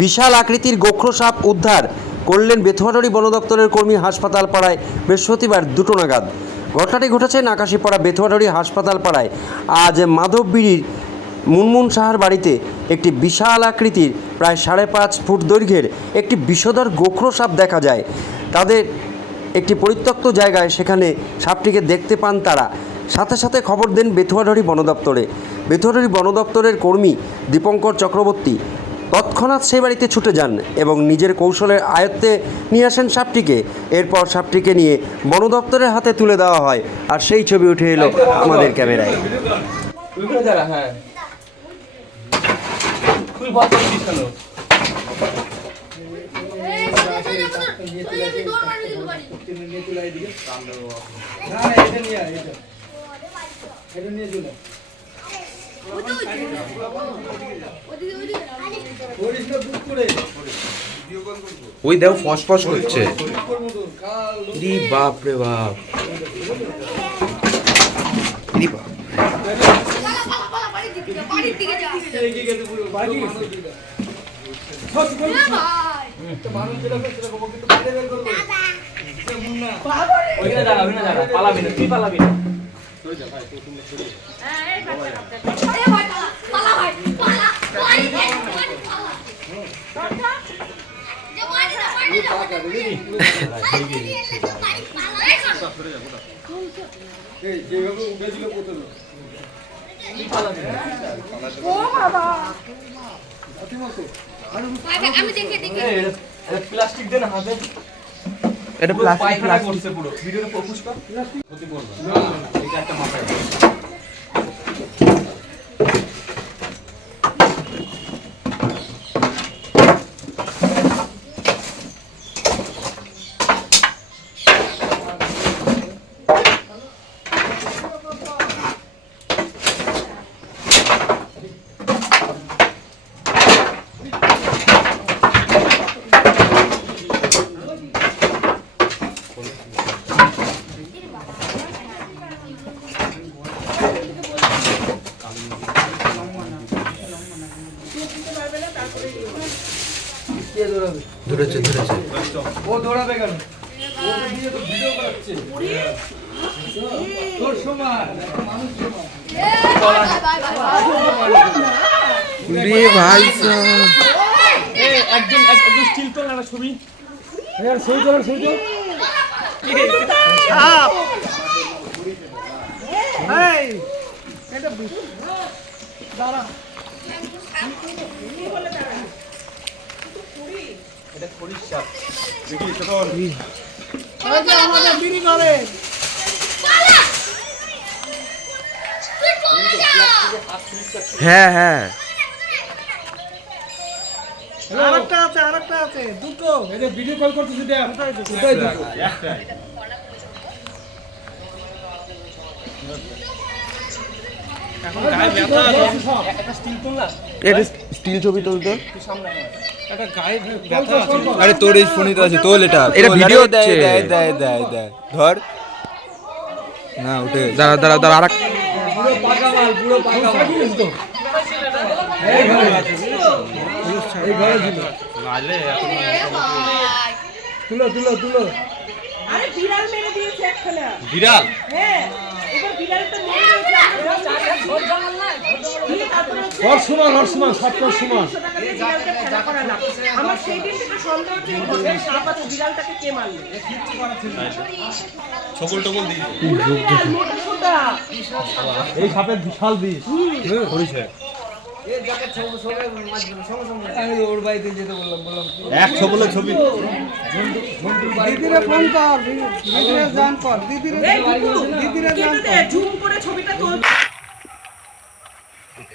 বিশাল আকৃতির গোখরো সাপ উদ্ধার করলেন বেথুয়াটরি বন দপ্তরের কর্মী হাসপাতাল পাড়ায় বৃহস্পতিবার দুটো নাগাদ। ঘটনাটি ঘটেছে নাকাশিপাড়া বেথুয়াটরি হাসপাতাল পাড়ায়। আজ মাধববিড়ির মুনমুন সাহার বাড়িতে একটি বিশাল আকৃতির প্রায় সাড়ে পাঁচ ফুট দৈর্ঘ্যের একটি বিষধর গোখরো সাপ দেখা যায়। তাদের একটি পরিত্যক্ত জায়গায় সেখানে সাপটিকে দেখতে পান তারা। সাথে সাথে খবর দেন বেথুয়াডহরি বন দপ্তরে। বেথুয়াডহরি বন দপ্তরের কর্মী দীপঙ্কর চক্রবর্তী তৎক্ষণাৎ সেই বাড়িতে ছুটে যান এবং নিজের কৌশলের আয়ত্তে নিয়ে আসেন সাপটিকে এরপর সাপটিকে নিয়ে বন দপ্তরের হাতে তুলে দেওয়া হয় আর সেই ছবি উঠে এলো আমাদের ক্যামেরায় ওইগুলো যারা হ্যাঁ ওই দেখো ফসফস করছে। রি বাপ রে বাপ। রি বাপ। পালাবি না তুই পালাবি না। পালা ভাই পালা বাড়ি থেকে পালা যে বাড়ি না বাড়ি না আমি দেখে দেখে প্লাস্টিক দে হাতে এটা প্লাস্টিক পায়খানা পুরো। ভিডিওটা ফোকাস কর। ক্ষতি করবে না এটা একটা ধরেছে ধরেছে ও দৌড়াবে কেন? ও দিয়ে তো ভিডিও করাচ্ছে। তোর সমান। মানুষ সমান বাই বাই রে ভাই এ একজন একজন স্টিল না ছবি হ্যাঁ ছবি তোল ছবি তোল পালা তুই পড়ে যা হ্যাঁ। হ্যাঁ আরেকটা আছে আরেকটা আছে। দুটো। এই যে ভিডিও কল করতেছি দেখ ওটাই দুটো। একটাই এখন গায়ে ব্যথা আছে। একটা স্টিল তোল। না এটা স্টিল ছবি তুলতে। আছে আরে তোর এই ফোনই তো আছে তোল এটা। এটা ভিডিও দেয়, দেয় দেয় দেয় দেয়। ধর। না উঠে। দাঁড়া দাঁড়া দাঁড়া আর পাকা মাল পুরো পাকা মাল তো এই ঘরে আছে এই ঘরে ছিল তুলো তুলো তুলো। আরে বিড়াল মেরে দিয়েছে একখানা। বিড়াল? হ্যাঁ এবার বিড়ালটা মেরে দিয়েছে। দিয়ে ওর সমান সব সমান আমার সেই দিন থেকে সন্দেহ ঘরের সাপ বিড়ালটাকে কে মারলো? ছকল টকল দিয়ে। মোটা সোটা। এই সাপের বিশাল বিষ। এক ছবলে ছবি। দিদিরে ফোন কর দিদিরে জান কর দিদিরে দিদিরে জান কর। করে ছবিটা তোল